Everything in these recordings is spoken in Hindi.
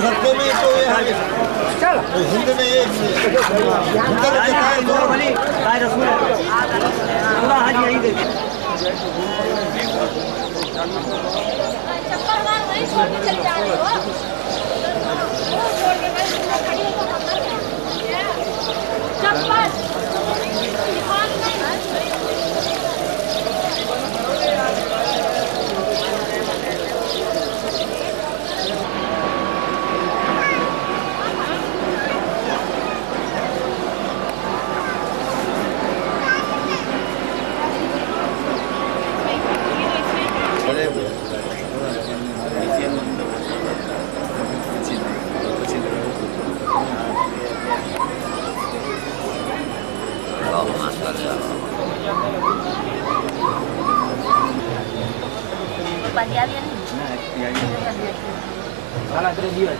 सत्य में तो ये है चल हिंद में ये रसूल पूरा हाथ यही दे चल जा रहे हो चप्पल Pagi-harian ni. Mana terjadi?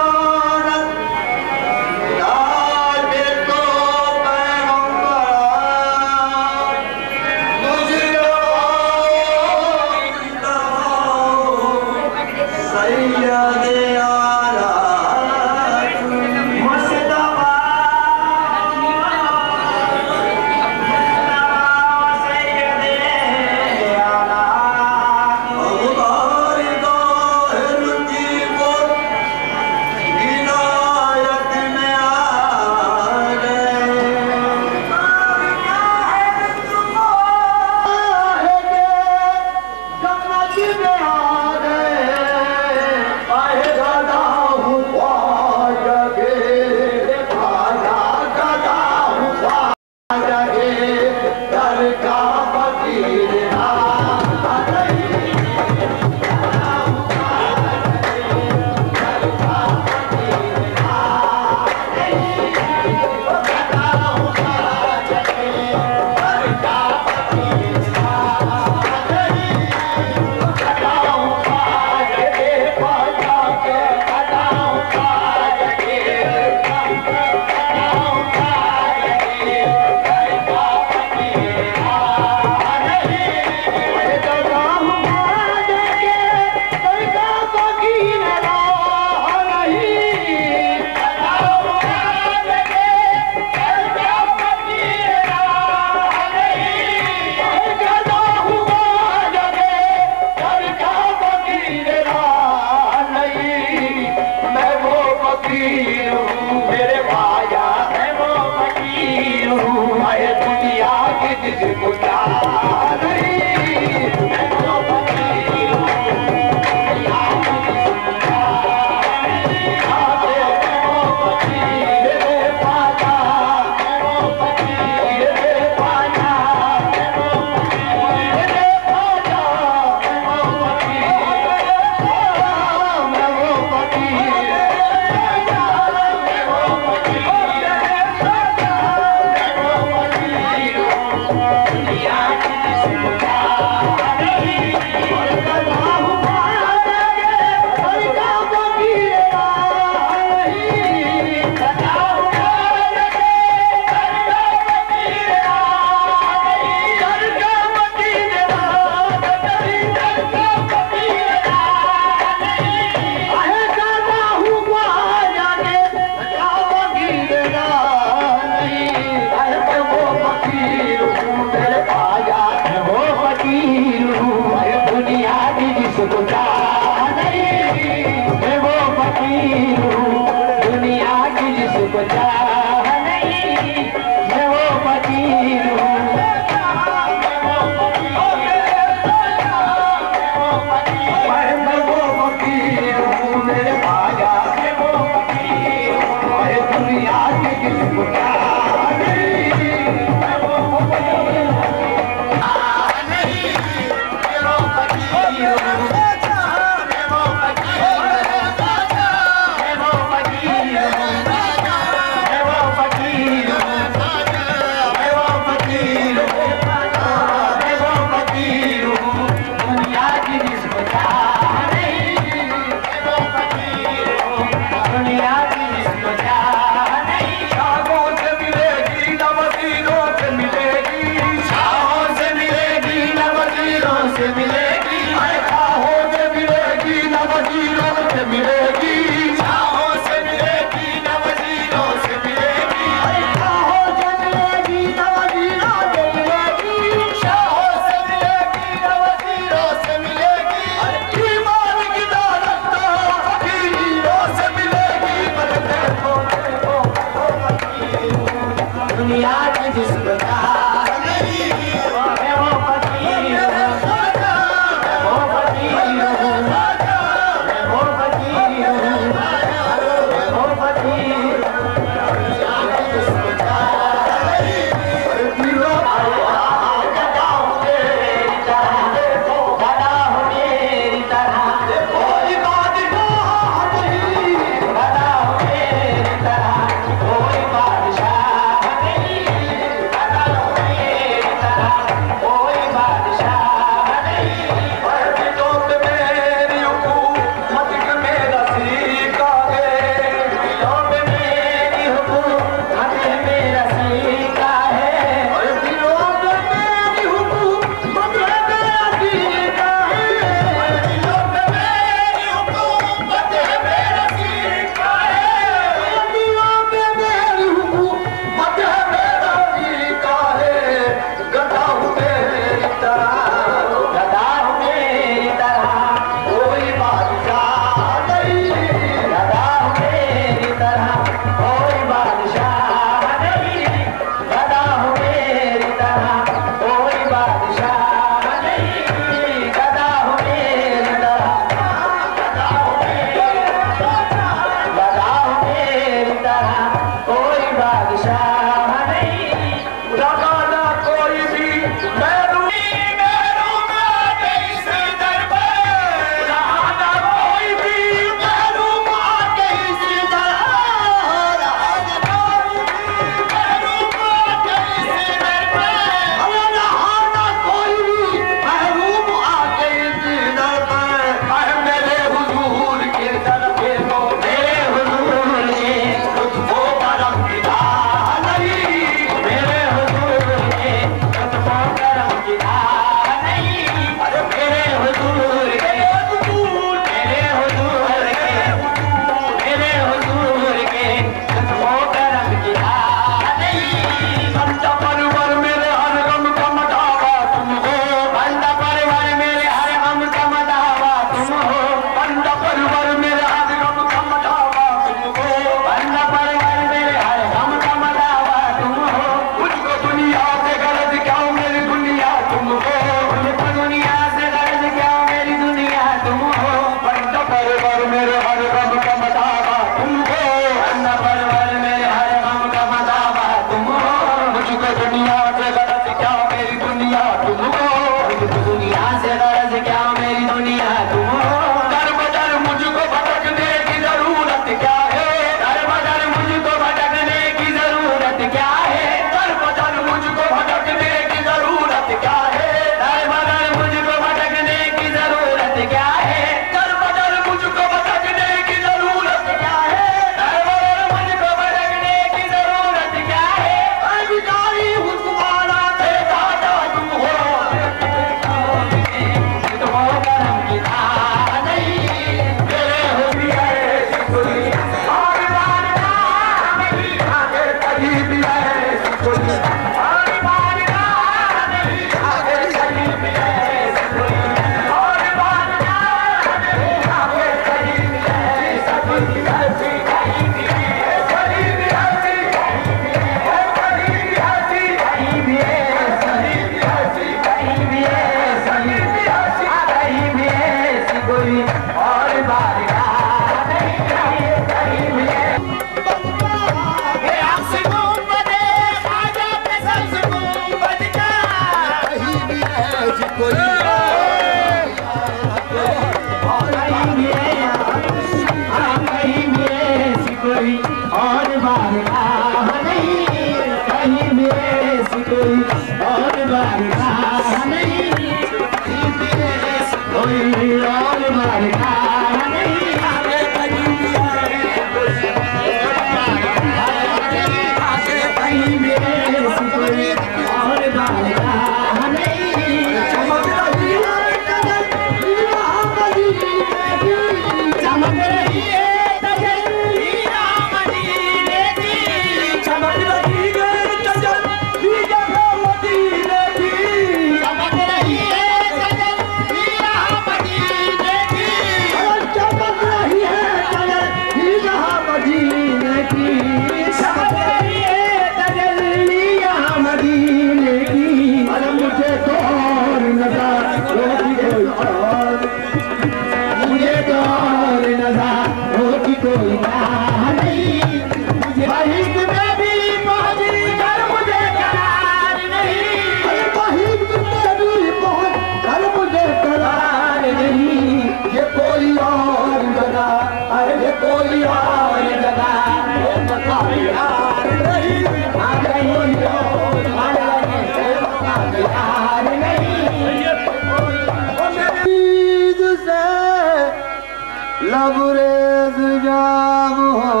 लबरेज जाम हो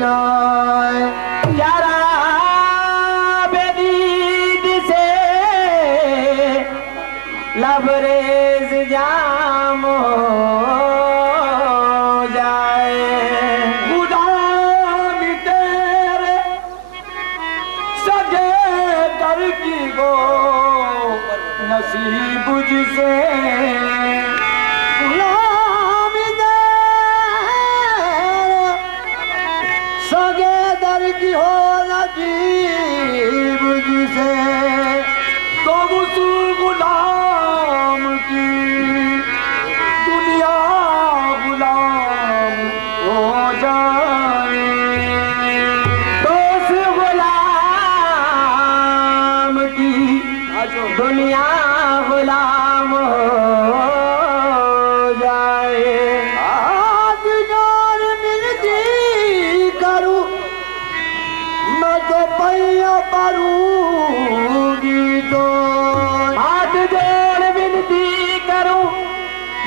जाए यारा बेदीद से लबरेज जाम हो जाए गुलाम तेरे सगे दर की गो नसीब जिसे की हो नजीब जिसे तो उस गुलाम की दुनिया गुलाम हो जाए तो उस गुलाम की दुनिया गुलाम हो जाए आज जान मिलती करूं मैं तो पैया परूंगी तो हाथ जोड़ विनती करूं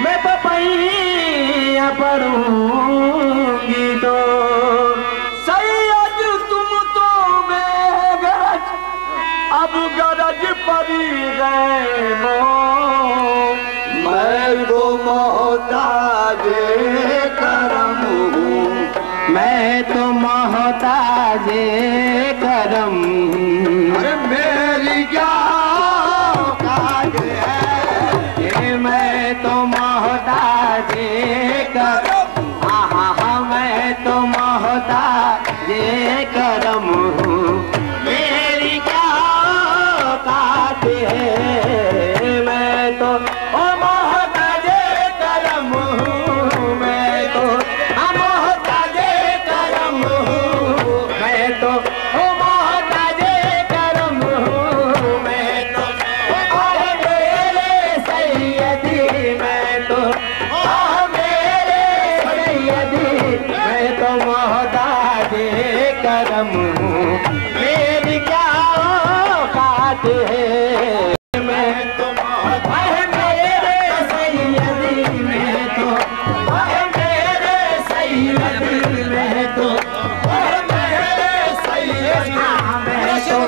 मैं तो पैया परूंगी तो सैयद तुम तो बेगरज अब गरज पड़ी गए मो मैं तो मोहताज करम हूँ मैं तो मोहताज करम अरे मेरी क्या औकात है ये मैं तो मोहताज करम आहा मैं तो मोहताज करम हूँ मेरी क्या औकात है मैं तो ओ मोहताज करम हूँ मैं तो मोहताज करम हूँ मैं तो ओ मोहताज करम हूँ मैं तो मेरे सैयदी मैं तो मेरे सैयदी मैं तो मोहताज करम हूँ मेरी क्या औकात है मैं तो मेरे सैयदी मैं तो मेरे सैयदी मैं तो मेरे सैयदी मैं तो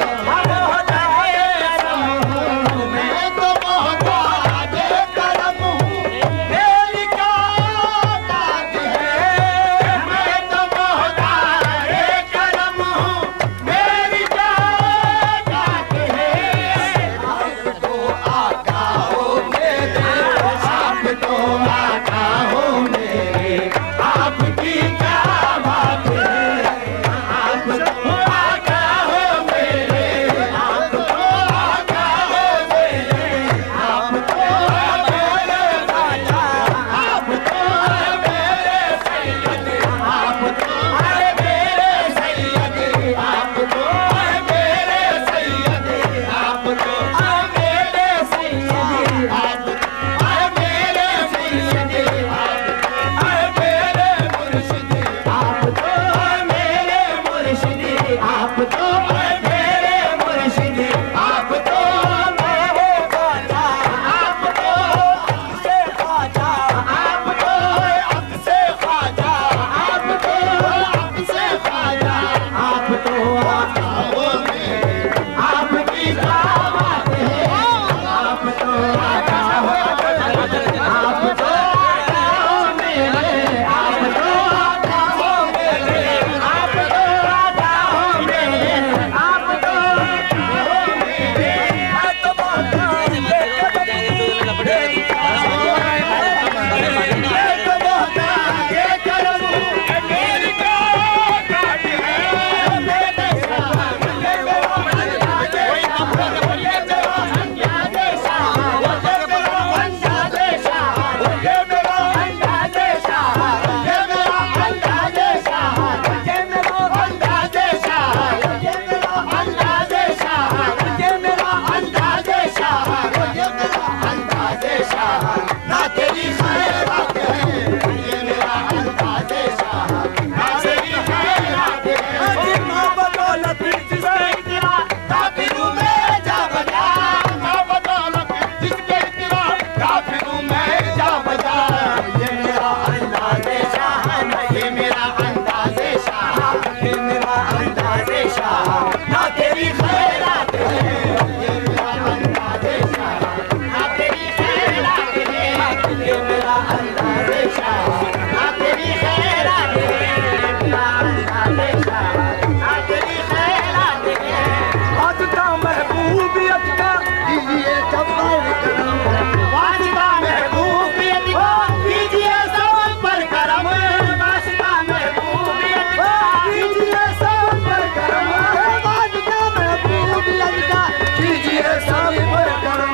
सभी पर करम,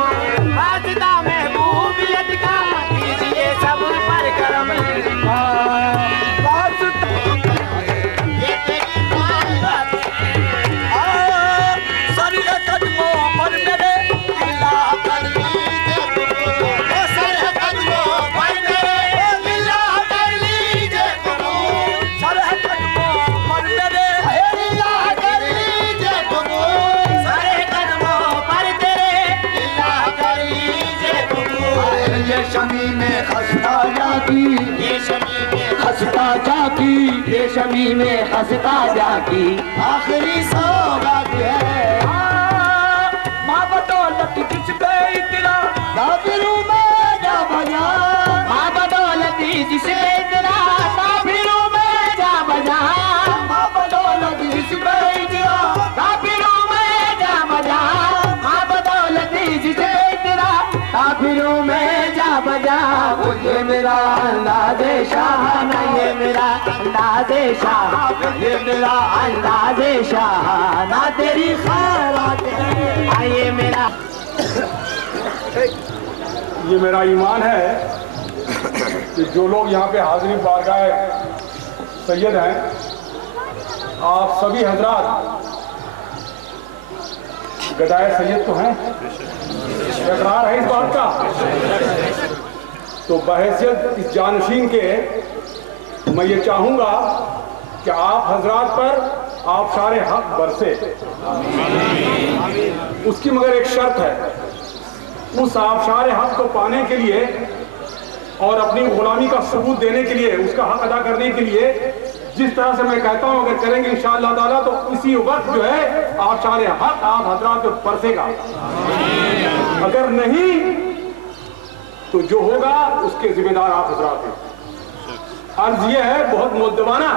वास्ता महबूबियत का कीजिए सब पर करम। सर कदमों पर मेरे अल्लाह कर लीजिए कबूल, सर कदमों पर मेरे अल्लाह कर लीजिए कबूल, सर कदमों पर मेरे अल्लाह कर लीजिए कबूल, सर कदमों पर तेरे अल्लाह कर लीजिए कबूल। ये शमी में खस्ता जाकी, ये शमी में खस्ता जाकी, ये शमी में हंसता जाकी आखिरी सौगात है। माँ बदौलत किस पे इतना, काफिरों में जा बजा, माँ बदौलत जिस पे इतना, काफिरों में जा बजा। माँ बदौलत इस पे इतना, काफिरों में जा बजा, माँ बदौलत जिस पे इतना, काफिरों में जा बजा। ये मेरा अंदाज़े शाहाना, ये मेरा अंदाज़े शाहाना, ये मेरा अंदाज़े शाहाना तेरी खैरात है। आइए मेरा ये मेरा ईमान है कि जो लोग यहाँ पे हाजिरी बारगाह सैयद हैं, आप सभी हजरात गदाए सैयद तो हैं, इकरार है इस बात का। तो बहैसियत इस जानशीन के मैं ये चाहूँगा कि आप हजरात पर आप सारे हक बरसे। उसकी मगर एक शर्त है, उस आबशार हक को पाने के लिए और अपनी गुलामी का सबूत देने के लिए, उसका हक अदा करने के लिए जिस तरह से मैं कहता हूं अगर करेंगे इंशाअल्लाह ताला तो इसी वक्त जो है आबशार हक आप हजरात पे बरसेगा। अगर नहीं तो जो होगा उसके जिम्मेदार आप हजरात हैं। अर्ज ये है बहुत मुद्दवाना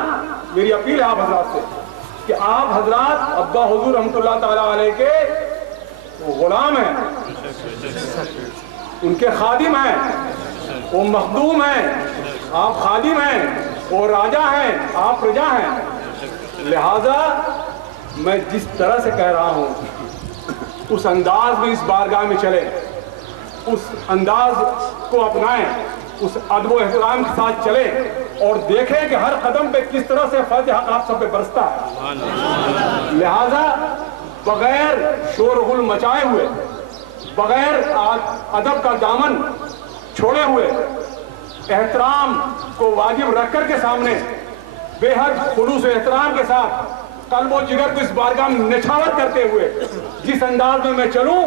मेरी अपील है आप हजरात से कि आप हजरात अब्बा हुजूर रहमतुल्लाह ताला अलैह के गुलाम हैं, उनके खादिम हैं, वो मखदूम हैं, आप खादिम हैं, वो राजा हैं, आप प्रजा हैं। लिहाजा मैं जिस तरह से कह रहा हूं उस अंदाज में इस बारगाह में चले, उस अंदाज को अपनाएं, उस अदब व एहतराम के साथ चले और देखें कि हर कदम पे किस तरह से फर्ज हक आप सब पे बरसता है। लिहाजा बगैर शोरगुल मचाए हुए, बगैर अदब का दामन छोड़े हुए, एहतराम को वाजिब रख कर के सामने बेहद खुलूस एहतराम के साथ कल्ब व जिगर को इस बारगाह में निछावर करते हुए जिस अंदाज में मैं चलूं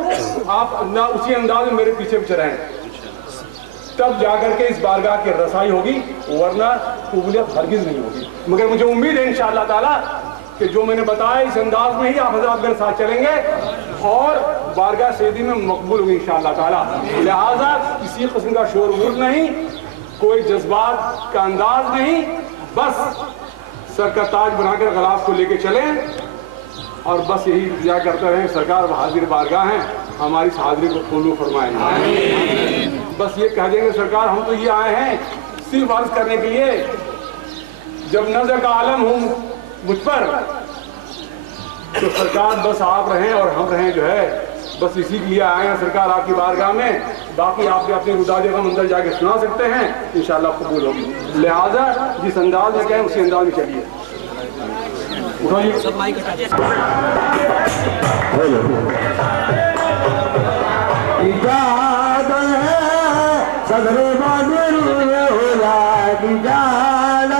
आप ना उसी अंदाज में मेरे पीछे पीछे रहें, तब जाकर के इस बारगाह की रसाई होगी, वरना कबूलियत हरगिज नहीं होगी। मगर मुझे उम्मीद है इंशाअल्लाह ताला कि जो मैंने बताया इस अंदाज में ही आप हजरात मेरे साथ चलेंगे और बारगाह सैयदी में मकबूल होगी इंशाअल्लाह ताला। लिहाजा किसी किस्म का शोरगुल नहीं, कोई जज्बात का अंदाज नहीं, बस सर का ताज बनाकर गलाफ को लेके चलें और बस यही इंतजार करते रहें सरकार हाजिर बारगाह हैं, हमारी इस हाजिरी को कबूल फरमाएं। बस ये कह देंगे सरकार हम तो ये आए हैं सिर्फ अर्ज करने के लिए, जब नजर का आलम हूँ मुझ पर तो सरकार बस आप रहें और हम रहें जो है, बस इसी के लिए आए हैं सरकार आपकी बारगाह में। बाकी आप भी अपनी रुदादे का मंदिर जाके सुना सकते हैं, इंशाअल्लाह कबूल होगी। लिहाजा जिस अंदाज में कहें उसी अंदाज में चलिए। उठाइए सदर बदर होला दिजान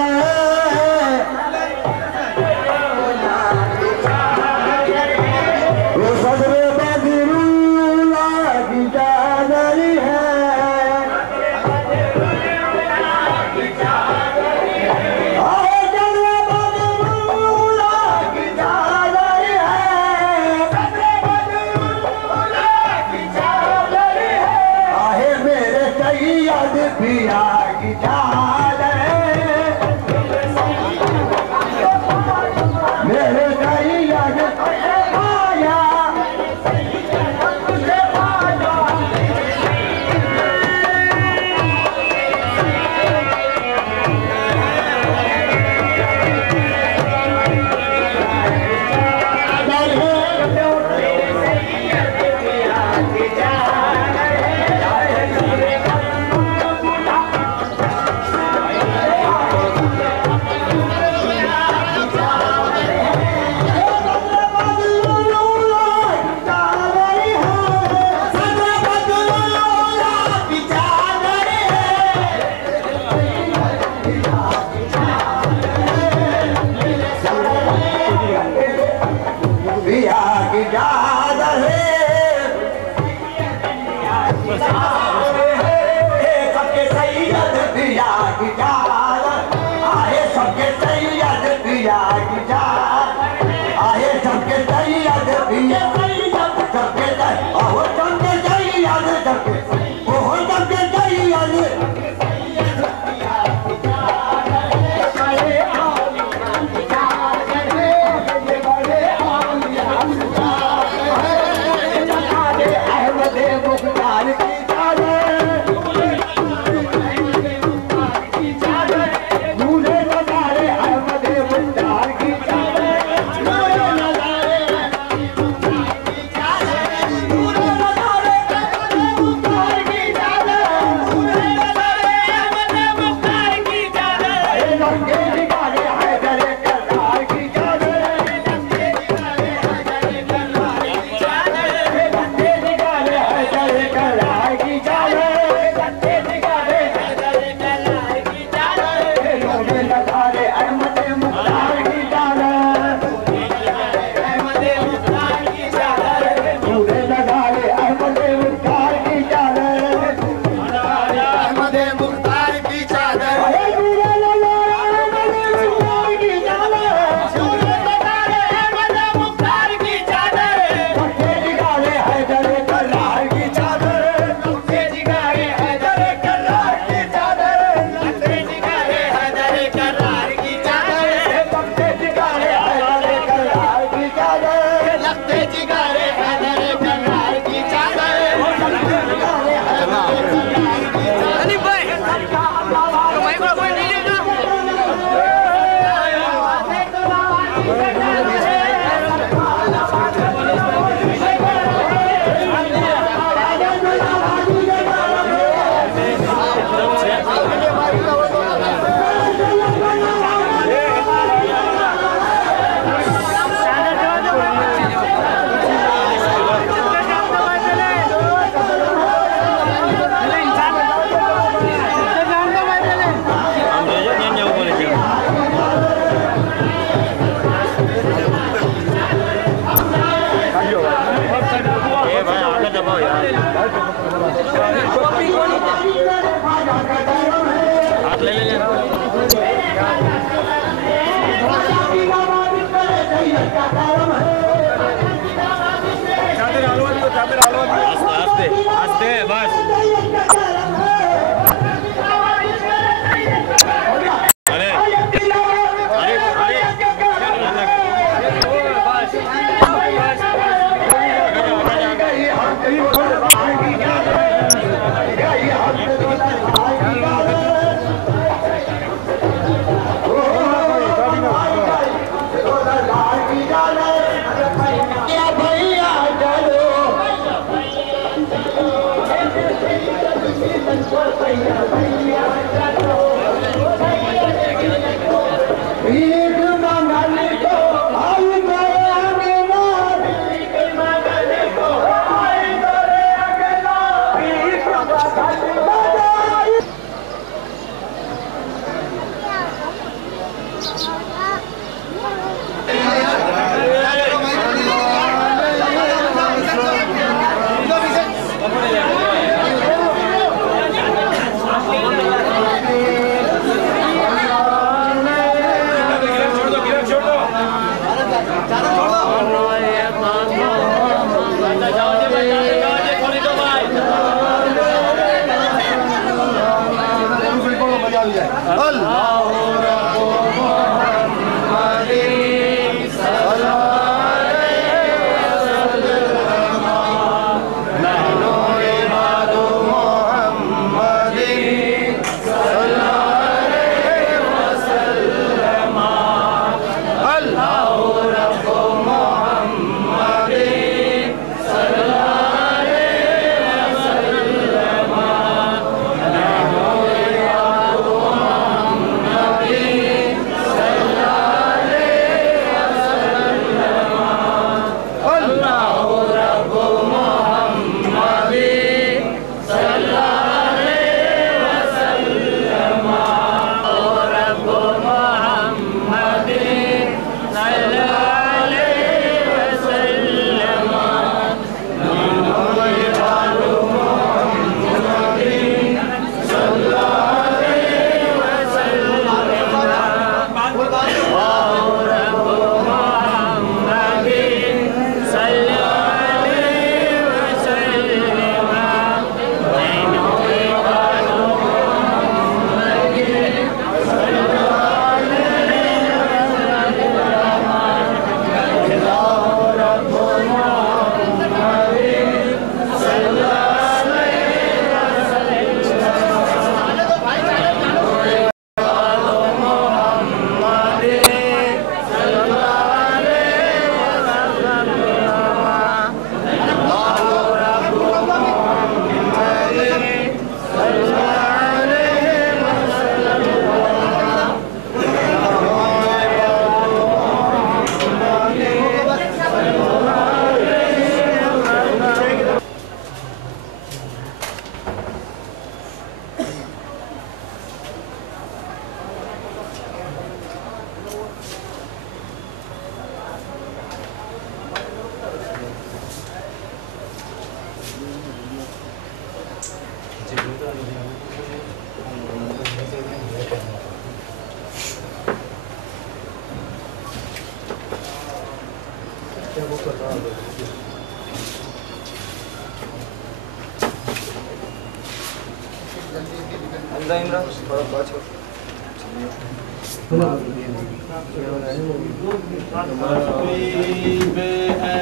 वो सदर बदर होला दिजान है, सबके सैयद पिया की जान आए सबके सैयद पिया की जान आए सबके सैयद पिया सबके ओहो सबके सैयद सबके ओहो सबके सैयद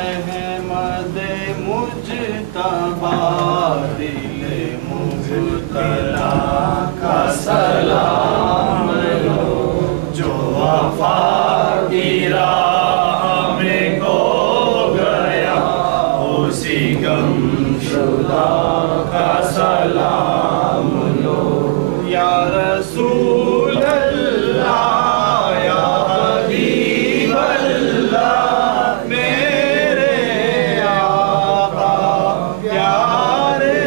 अहमद मुजतबा दिल मुबतला का सलाम लो, जो वफा की राह में खो गया उसी गमशुदा का सलाम लो। या रसूल अल्लाह या हबीब अल्लाह मेरे आका प्यारे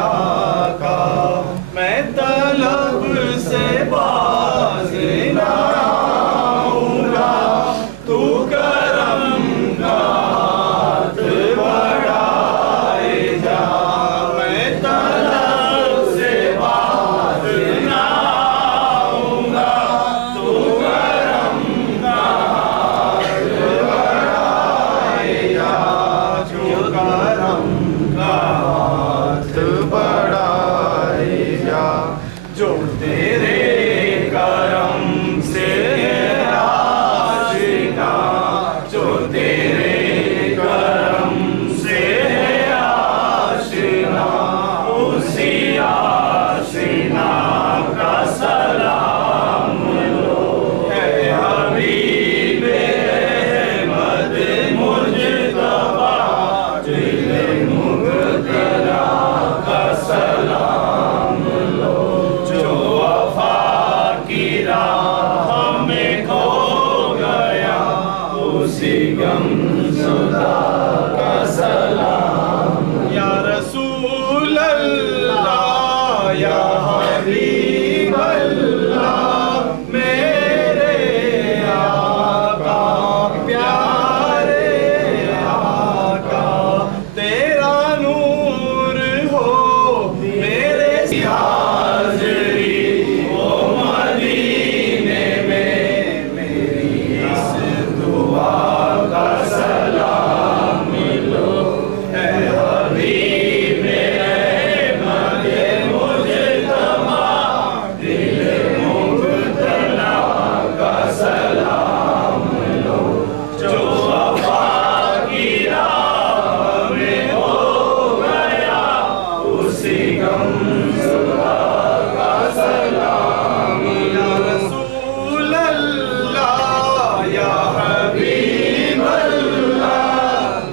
आका, मैं तलब से बाज ना आऊंगा, तू करम का हाथ बढ़ाए जा। मैं तलब से बाज ना आऊंगा, तू करम का हाथ बढ़ाए जा। जो करम का हाथ बढ़ाए जा, जो तेरे करम से आशिना, जो तेरे करम से आशिना, उसी आशिना का सलाम लो। है हबीब अहमद मुजतबा दिल मुबतला का सलाम लो, जो वफा की राह में खो गया उसी गमशुदा का सलाम। या रसूल अल्लाह या हबीब अल्लाह मेरे आका प्यारे आका, तेरा नूर हो मेरे हाज़री ओ मदीने में, मेरी इस दुआ का सलाम लो। है हबीब अहमद मुजतबा दिल मुबतला का सलाम लो, जो वफा की राह में हो गया उसी गमशुदा का सलाम। या रसूल अल्लाह या हबीब अल्लाह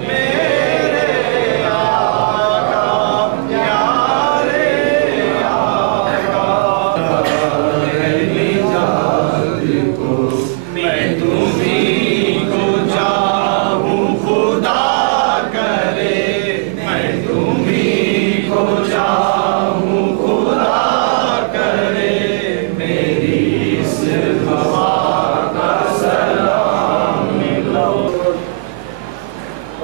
मेरे आका प्यारे आका, निजात को मैं तुम्हीं को चाहूं खुदा करे, मैं तुम्हीं को चाहूं खुदा करे, मेरी इस दुआ का सलाम लो।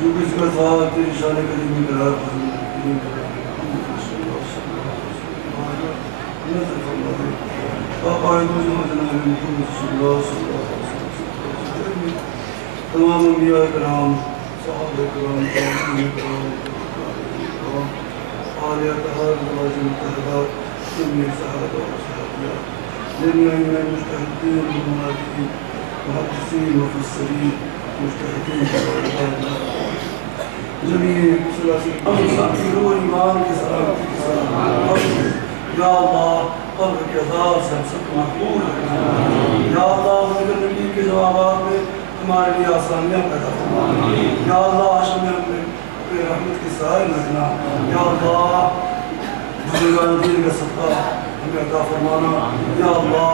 जो किसका साथ तेरी शान करीमी करा तमाम अंबिया कराम सहाबा कराम ताबीन कराम आलिया तहार नवाज़िम तहबा सुन्नी सहाबा सहाबिया दुनिया में मुस्तहिदीन मुनादिन मुहद्दिसीन मुफस्सिरीन मुस्तहिदीन जमीन सलासी और ईमान के सलामती के साथ या अल्लाह कब्र के अज़ाब से हम सबको महफूज रखना। या अल्लाह मगर नबी के जवाबात में हमारे लिए आसानियाँ पैदा फरमा। या अल्लाह आशम में हमें अपने रहमत के साए रखना। या अल्लाह बुजुर्गान दीन का सदका हमें अता फरमाना। या अल्लाह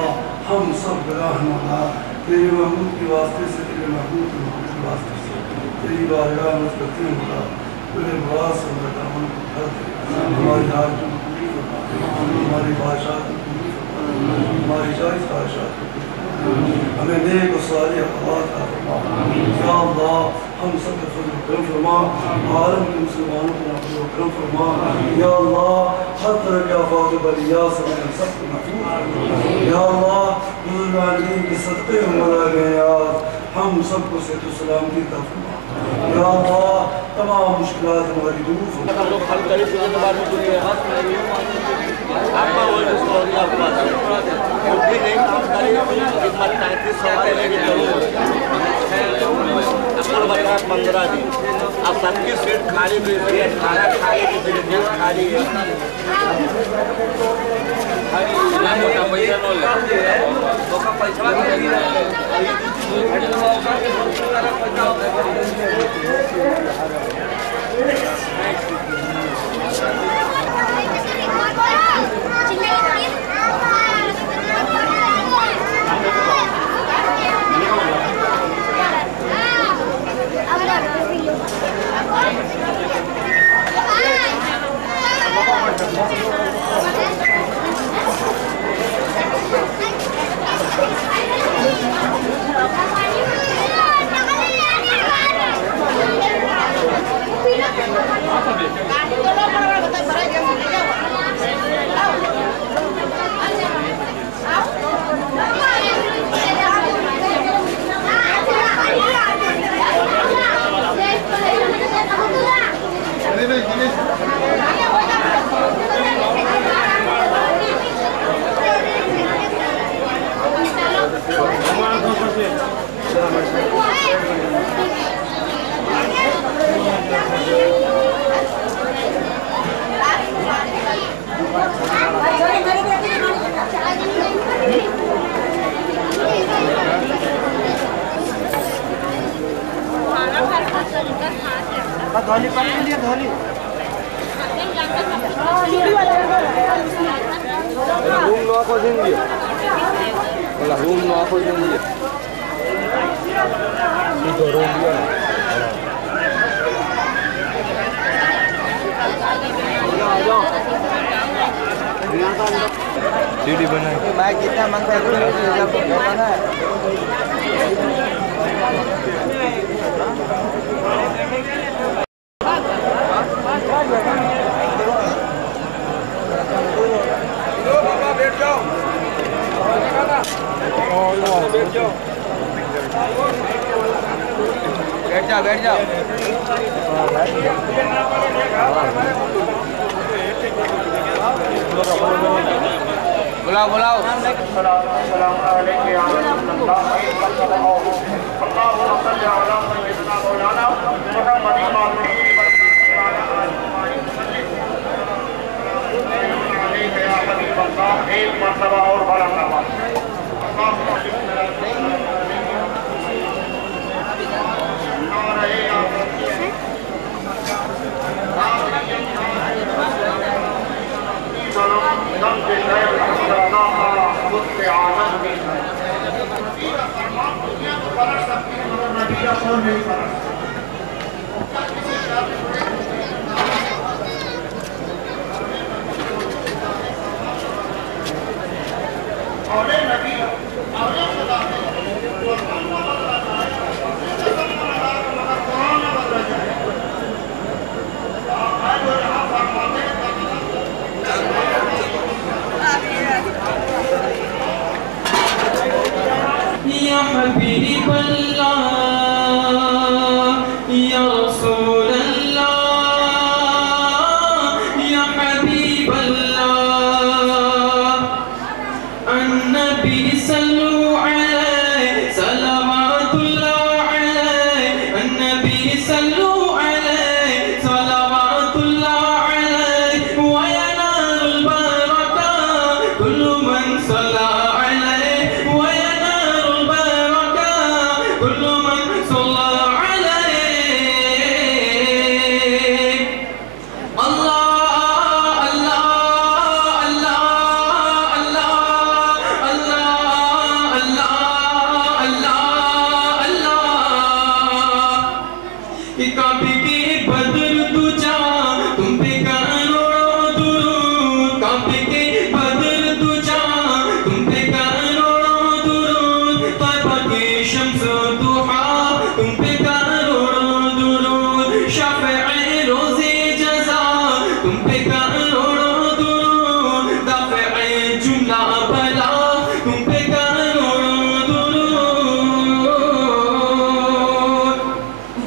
हम सब गुनाह मौला तेरे महबूब के वास्ते से तेरे महबूब के वास्ते से तेरी बारगाह में करते हैं मौला तेरे मुराद से हमारे दामन को भर दे। हमारी हाजतों को पूरी फरमा, हमारी ख्वाहिशात को पूरी फरमा, हमारी जायज़ ख्वाहिशात को पूरी फरमा, हमें नेक और सालिह अख़लाक़ अता फरमा। या अल्लाह हम सब पर फज़ल करम फरमा, आलम के मुसलमानों को महफूज़ करम फरमा। या अल्लाह हर तरह के आफ़ात व बलियात से हमें सबको महफूज़ रखना। या अल्लाह बुज़ुर्गान दीन के सदक़े में मौला गयात हम सबको सेहत व सलामती अता फरमा। या अल्लाह तमाम मुश्किलात हमारी दूर फरमा। अब सबकी सीट खाली है, खाना खाए की सीट खाली है। धोली पर लिए धोली रूम नो को देंगे वाला रूम नो को देंगे तो रूम दिया सीढ़ी बनाई मैं कितना मांगता है बैठ जाओ बुलाओ एक मरतबा और बड़ा तुम पे करोड़ों दुरूद दफ़े जुमला भला तुम पे करोड़ों दुरूद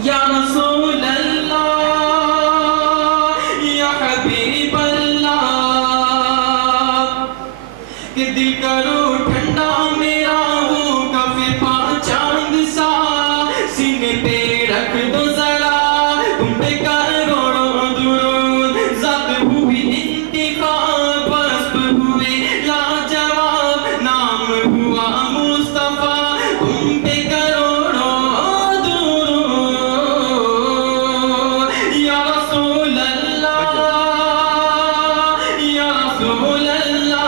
या रसूल अल्लाह या हबीब अल्लाह कि दिल करो ठंडा मेरा हो कफे पा चांद सा सीने पे रख दो जरा तुम पे करोड़ों दुरूद ज़ात हुई इंतिखाब बस्त हुए लाजवाब नाम हुआ मुस्तफा तुम पे करोड़ों दुरूद या रसूल अल्लाह या रसूल अल्लाह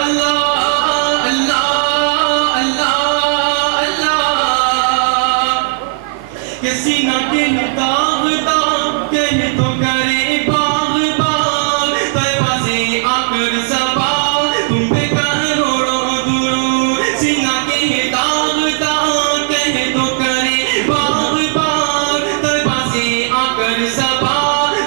Allah Allah Allah Allah किसी न कहता कहे तो करे बाग बाग तैबा से आकर सबा तुम पे करोड़ों दुरूद सीना कहता कहे तो करे बाग बाग तैबा से आकर सबा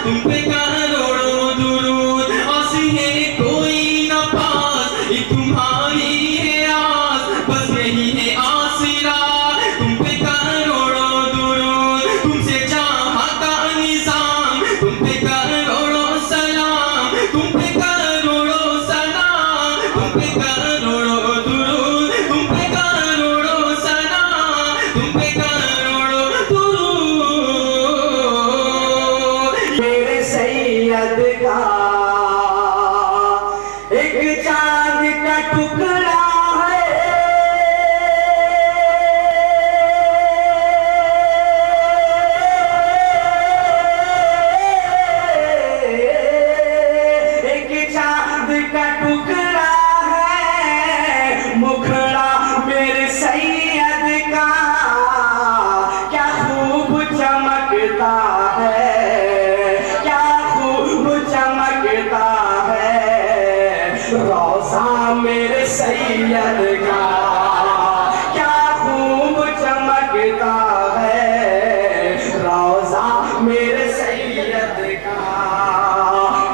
तुम पे करोड़ों दुरूद आसी है कोई न पास ये तुम्हारी है आस बस यही है आसरा तुम पे करोड़ों दुरूद तुमसे जहाँ का निजाम तुम पे करोड़ों सलाम तुम पे करोड़ों सलाम तुम पे करोड़ों दुरूद तुम पे करोड़ों सलाम तुम पे करोड़ों दुरूद मेरे सैयद का एक चांद का टुकड़ा है एक चांद का टुकड़ा है मुखड़ा मेरे सैयद का क्या खूब चमकता है क्या खूब चमकता है रोज़ा मेरे सैयद का क्या खूब चमकता है रोज़ा मेरे सैयद का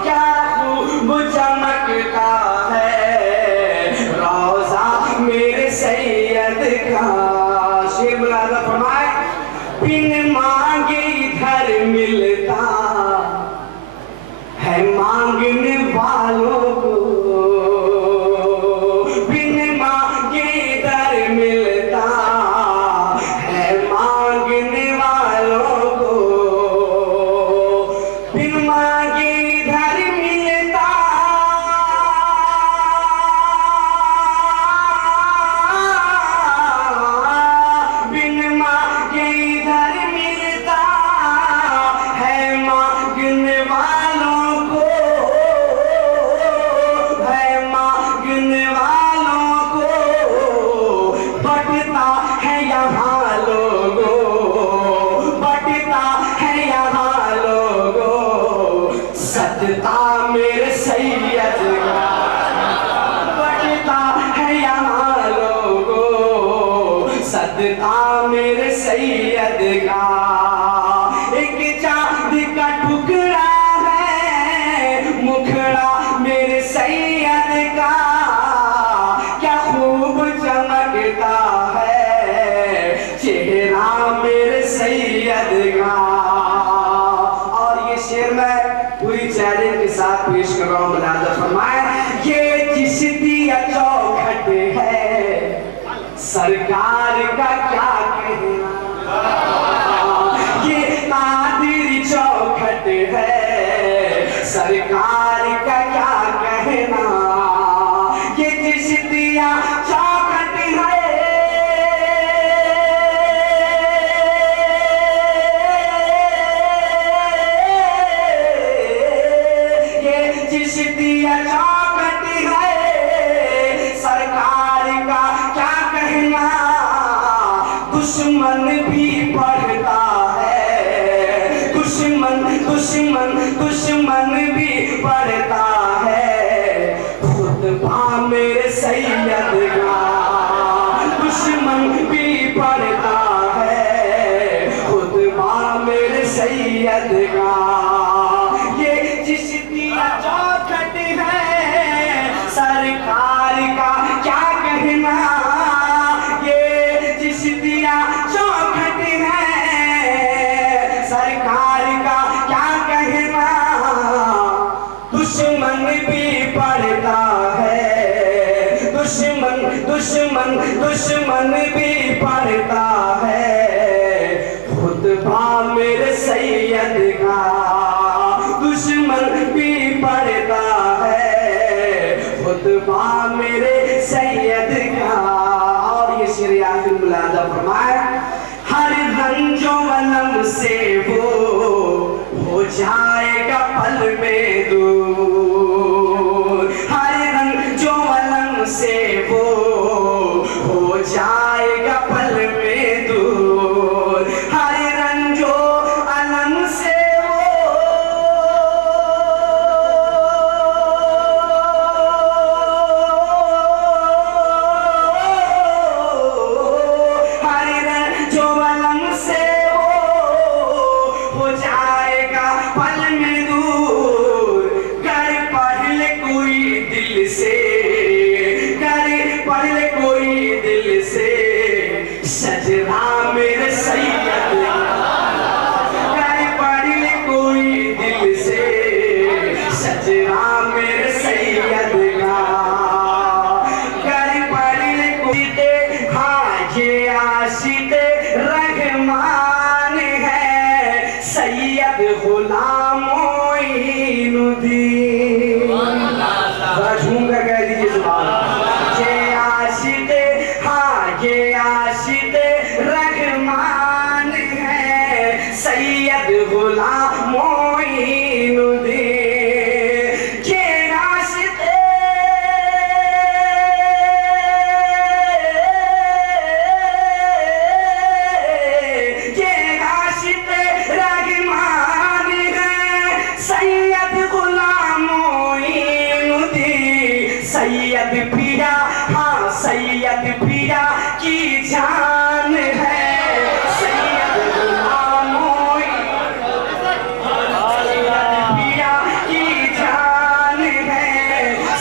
क्या खूब चमकता है रोज़ा मेरे सैयद का शेर मुलाज़ा फरमाए बिन मांगे इधर मिलता है मांगने वालों को बिन मांगे इधर मिलता है मांगने वालों को बिन मांगे इधर मिलता बिन मांगे इधर मिलता है मांगने वालों को है मांगने वालों को बटता है यहाँ लोगों बटता है यहाँ लोगों सजता मेरे सैयद का बटता है यहाँ लोगों सजता मेरे सैयद का एक चांद का टुकड़ा है मुखड़ा मेरे सैयद का क्या खूब चमकता है चेहरा मेरे सैयद का और ये शेर मैं पूरी चैलेंज के साथ पेश कर रहा हूँ मुलाज़ा फरमाए ये जिस दिया चौखट है सरकार का क्या कहना ये कादिर चौखट है सरकार का क्या कहना ये जिस दिया चौखट है चिश्तिया चौखट है, सरकार का क्या कहना, दुश्मन भी पढ़ता है, दुश्मन भी पढ़ता है, खुतबा मेरे सैयद का, दुश्मन भी पढ़ता है, खुतबा मेरे सैयद का। ये चिश्तिया चौखट है, सरकार का क्या कहना, ये चिश्तिया चौखट है, सरकार का क्या कहना, दुश्मन भी पढ़ता है, दुश्मन भी पढ़ता है, खुतबा मेरे सैयद का, दुश्मन भी पढ़ता है, खुतबा मेरे सैयद का। और ये शेर आखिर मुलादा फरमाया, हर रंजो वलम से वो हो जाएगा पल में दूर, हर रंजो वलम से वो हो जाएगा पल में दूर, हर रंजो अलम से वो, हर रंजो अलम से वो हो जाएगा पल में दूर। कर पढ़ ले कोई दिल से, कर पढ़ ले कोई दिल से, सजना मेरे सैयद का, कर पढ़ ले कोई दिल से, सजना मेरे सैयद का, कर पढ़ ले कोई दे, हाँ ये आशिक़े रहमान है, सैयद गुलाम मोइनुद्दीन। जरा झूम कर कह दीजिए सुभान अल्लाह। ये आशिक़े, हाँ ये आशिक़े रहमान है, सैयद गुलाम मोइनुद्दीन। ये आशिक़े, ये आशिक़े रहमान है, सैयद गुलाम मोइनुद्दीन। सैयद पिया, हाँ सैयद पिया की जान है, सैयद गुलाम मोइनुद्दीन, सैयद पिया की जान है,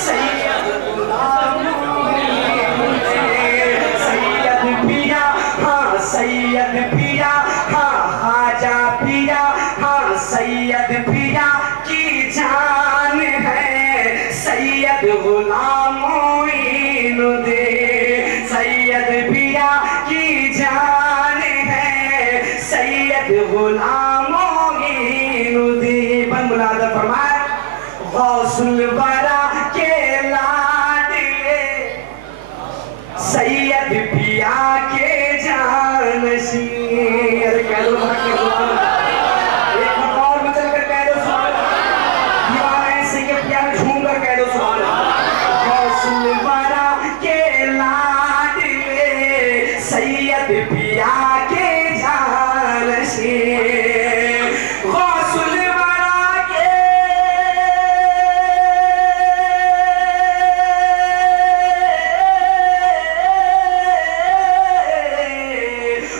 सैयद गुलाम मोइनुद्दीन। सैयद पिया, हाँ सैयद पिया, हाँ ख्वाजा पिया, हाँ सैयद पिया की जान है, सैयद गुलाम मोइनुद्दीन। सैयद पिया की जान है, सैयद गुलाम मोइनुद्दीन। बन मुलादा फरमाया, गौसुल वरा के लाडले, सैयद पिया के जानशी। अरे कह दो एक और बचल कर कह दो सुभान अल्लाह। दीवाने सैयद पिया में झूम कर कह दो सुभान अल्लाह। गौसुल वरा के लाडले, सैयद पिया के जानशी, गौसुल वरा के,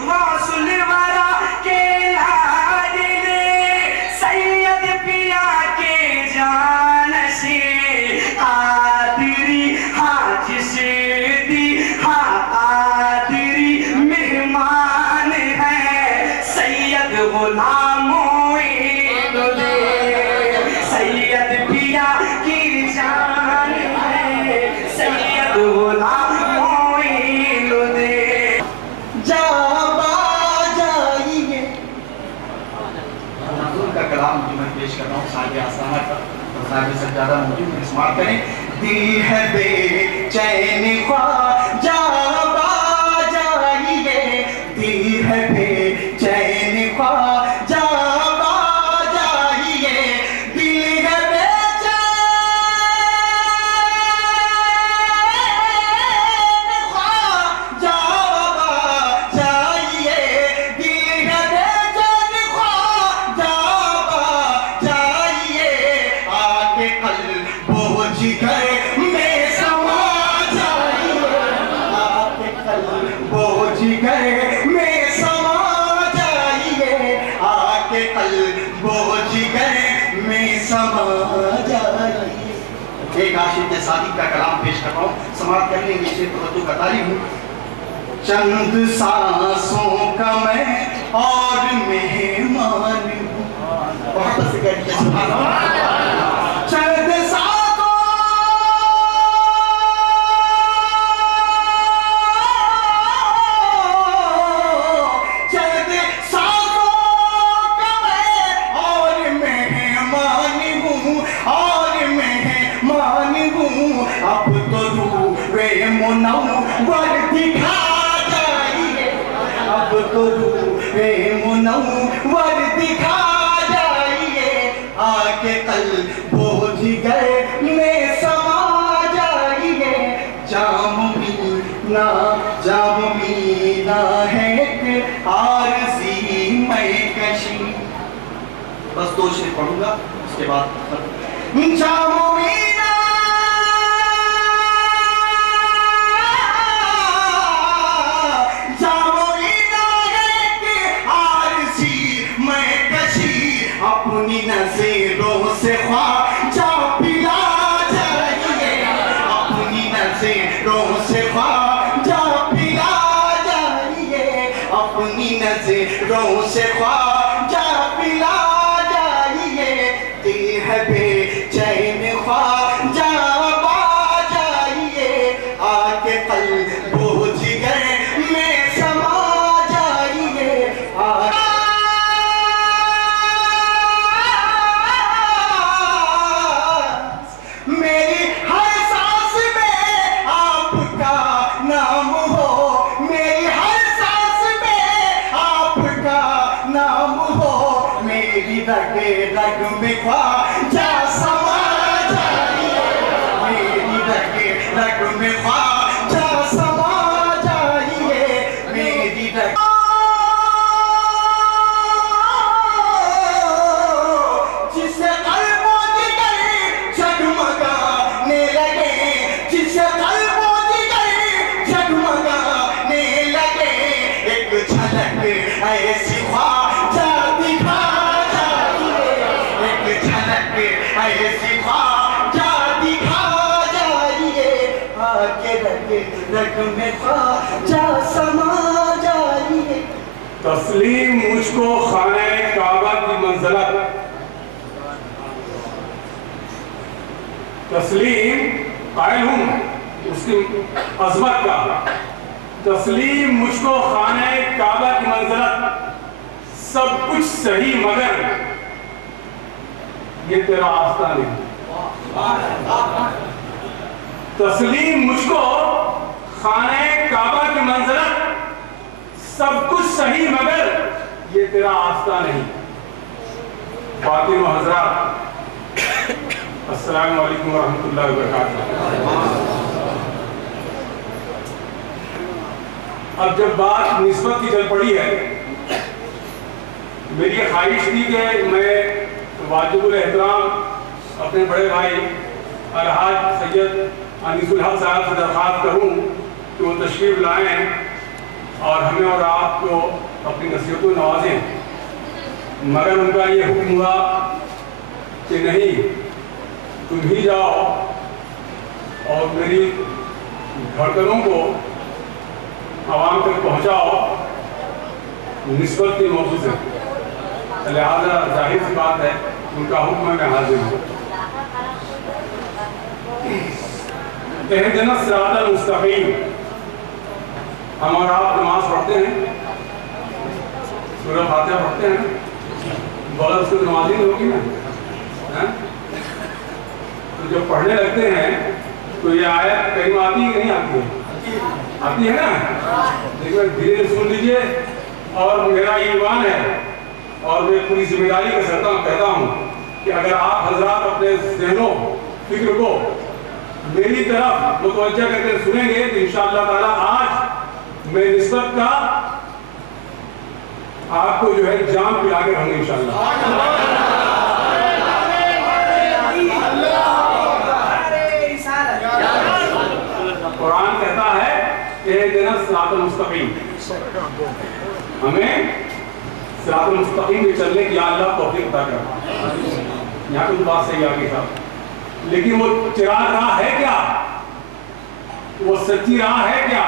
गौसुल वरा के लाडले, सैयद पिया के जानशी। कादरी हाँ चिश्ती, हाँ कादरी मेहमान है, सैयद गुलाम मोइनुद्दीन। सैयद पिया की जान है, सैयद गुलाम मोइनुद्दीन। जाबा जाइए, हुजूर का कलाम जो मैं पेश कर रहा हूँ साहिब आस्ताना का, और साहिब सज्जादा मौजूद है, इस्तेमाल करें। दिल है बेचैन ख्वाजा जाइए, दिल है बेचैन ख्वाजा जाइए, दिल है बेचैन समा जाइए। एक आशिक के सादी का कलाम पेश कर रहा हूँ, समाप्त कर लेंगे इसे तो बता रही हूँ। चंद सांसों का मैं और मेहमान हूँ, बहुत से कहते हैं सुभान अल्लाह। चंद सांसों का मैं और मेहमान हूँ, और मेहमान हूँ। अब तो रूए मुनव्वर दिखा जाइए, अब तो रूए मुनव्वर दिखा जाइए। आके कल्बो जिगर में समा जाइए। जाम मीना है एक आरज़ी मैं कशी। बस 2 शेर पढ़ूंगा, उसके बाद जाम मीना अपनी नज़रों से ख्वाजा पिला जाइए, अपनी नज़रों से ख्वाजा पिला जाइए, अपनी नज़रों से ख्वाजा पिला जाइए। देह बेचैन ख्वाजा पा जाइए। आके कल्बो जिगर में समा जाइए। मेरी हर सांस में आपका नाम हो, मेरी हर सांस में आपका नाम हो। मेरी रग रग में ख्वाजा समा जाइए, मेरी रग रग में ख्वाजा समा जाइए। मेरी रग जिसे कल्बों जिगर जगमगाने लगे, जिसे कल्बों जिगर जगमगाने लगे। एक झलक ऐसी ख्वाजा दिखा जाइए, एक झलक ऐसी ख्वाजा दिखा जाइए। आके रग रग में ख्वाजा समा जाइए। तस्लीम मुझको खाने काबा की मंज़िलत, तस्लीम कायल हूँ उसकी अज़मत का। तस्लीम मुझको खाने काबा की मंज़िलत, सब कुछ सही मगर ये तेरा आस्था नहीं। तस्लीम मुझको खाने काबा की मंज़िलत, सब कुछ सही मगर ये तेरा आस्था नहीं। फातिमा हज़रात, अस्सलामु अलैकुम वरहमतुल्लाहि वबरकातुहू। अब जब बात निस्बत की चल पड़ी है, मेरी ख्वाहिश थी कि मैं वाजिबुल एहतराम अपने बड़े भाई अलहाज सैयद अनीसुल हक साहब से दरख्वास्त करूं कि वो तशरीफ़ लाएं और हमें और आपको अपनी नसीहतों नवाजें। मगर उनका ये हुक्म हुआ कि नहीं, तुम ही जाओ और मेरी धड़कनों को आवाम तक पहुंचाओ निस्बत के मौजूद से। लिहाजा जाहिर सी बात है उनका हुक्म में हाजिर हूँ। इहदिना सिरातल मुस्तकीम, हम और आप नमाज पढ़ते हैं, सूरह फातिहा पढ़ते हैं, बगैर उसको नमाज ही नहीं होगी ना। तो जब पढ़ने लगते हैं तो ये आयत कहीं आती है कि नहीं आती है? आती है ना। लेकिन धीरे धीरे सुन लीजिए। और मेरा ईमान है और मैं पूरी जिम्मेदारी के साथ कहता हूँ कि अगर आप हजरात अपने ज़हनों फिक्र को मेरी तरफ मुतवज्जा करके सुनेंगे तो इंशाअल्लाह ताला आज मैं निस्बत का आपको जो है जाम पिला के रहूंगा इंशाअल्लाह। कुरान कहता है सिरातुल मुस्तकीम, हमें सिरातुल मुस्तकीम में चलने की अल्लाह तौफीक अता करे। यहाँ तो बात सही आ गई साहब, लेकिन वो चिराग राह है क्या? वो सच्ची राह है क्या?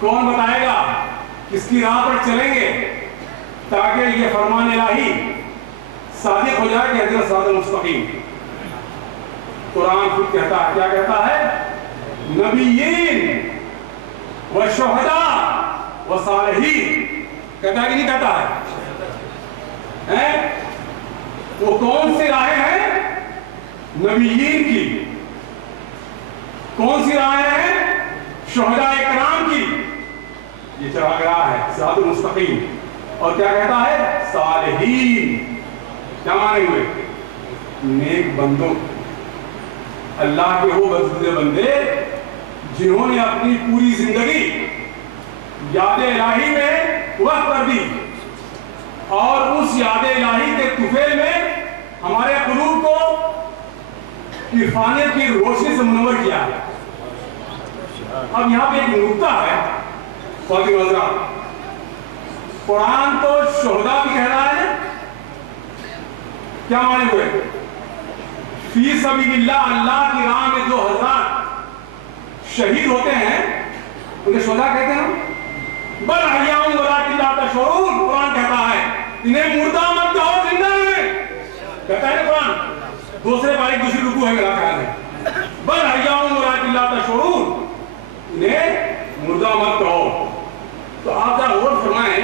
कौन बताएगा? किसकी राह पर चलेंगे ताकि ये फरमान इलाही सादिक हो जाए कि हदीस सिरातुल मुस्तकीम? कुरान खुद कहता है, क्या कहता है? नबिय्यीन व शुहदा व सालिहीन, कहता है कि नहीं कहता है? वो कौन सी राहें हैं? नबिय्यीन की। कौन सी राहें हैं? शुहदाए किराम की। ये चिराग राह है सिरातुल मुस्तकीम। और क्या कहता है? सालिहीन, क्या माने हुए? नेक बंदों, अल्लाह के वो बंदे बंदे जिन्होंने अपनी पूरी जिंदगी याद इलाही में वक्त कर दी और उस याद इलाही के तुफेल में हमारे कुलूब को इरफानियत की रोशनी से मुनव्वर किया है। अब यहाँ पे एक नुक्ता है, कुरान तो शुहदा भी कह रहा है, क्या माने हुए? फी सबीलिल्लाह, अल्लाह की राह में जो हज़रात शहीद होते हैं उन्हें शुहदा कहते हैं। बल अहयाउन वलाकिन ला तशऊरून, कुरान कहता है इन्हें मुर्दा मत कहो, जिंदा है, कहता है कुरान। दूसरे बारी दूसरी रुकू है मेरा ख्याल है, बल अहयाउन वलाकिन ला तशऊरून, इन्हें मुर्दा मत कहो। तो आप जरा गौर फरमाएं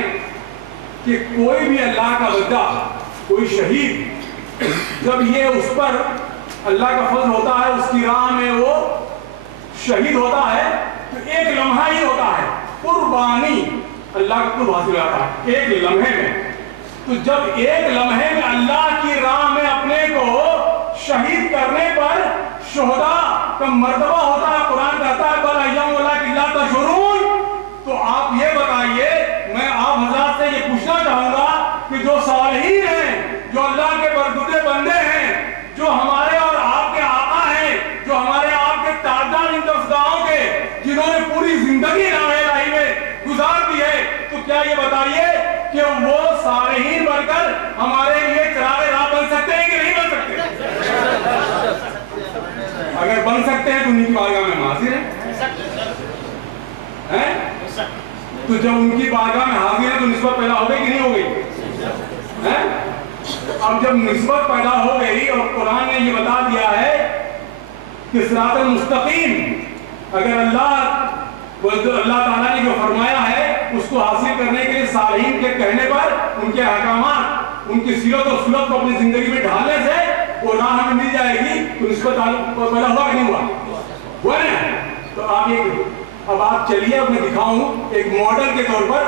कि कोई भी अल्लाह का बंदा, कोई शहीद, जब ये उस पर अल्लाह का फजल होता है, उसकी राह में वो शहीद होता है, तो एक लम्हा ही होता है, कुर्बानी, अल्लाह का कुर्ब हासिल आता है एक लम्हे में। तो जब एक लम्हे में अल्लाह की राह में अपने को शहीद करने पर शुहदा का मर्तबा होता है, कुरान कहता है बल अय्याम वलाकिन ला तशऊरून। तो आप ये बताइए, मैं आप हज़रात से ये पूछना चाहूंगा कि जो सालिहीन हैं, जो अल्लाह के बरगुज़े बंदे हैं, जो हमारे और आपके आका हैं, जो हमारे आपके ताजदार इन दरगाहों के, जिन्होंने पूरी जिंदगी राह इलाही में गुजार दी है, तो क्या ये बताइए कि वो सालिहीन बनकर हमारे लिए चिराग राह बन सकते हैं कि नहीं बन सकते? अगर बन सकते हैं तो उनकी बारगाह में हाजिर हैं। तो जब उनकी बारगाह में हाजिर है तो निस्बत पैदा हो गई कि नहीं हो गई? अब जब निस्बत पैदा हो गई और कुरान ने ये बता दिया है कि सिरातुल मुस्तकीम, अगर अल्लाह ताला ने जो फरमाया है उसको हासिल करने के लिए सालिहीन के कहने पर उनके अहकामात, उनकी सीरत और सुलत को अपनी जिंदगी में ढालने से वो राह हमें मिल जाएगी, तो निस्बत पैदा हुआ कि नहीं हुआ ना? तो आप ये, अब आप चलिए, अब मैं दिखाऊं एक मॉडल के तौर पर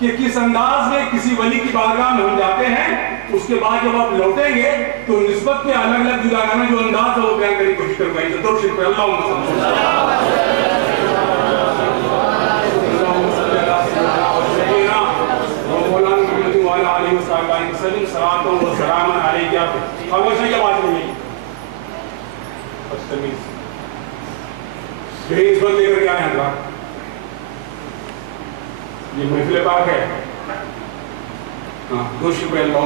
कि किस अंदाज में किसी वली की बारगाह में हम जाते हैं, उसके बाद जब आप लौटेंगे तो निस्बत के अलग अलग जुदागाना जो अंदाज है वो बयान करने की कोशिश करूंगा। तो दो शुक्र अल्लाह इस बंद लेकर के आए हैं। ये महफिल पाक है। हाँ, दो शुक्र अल्लाह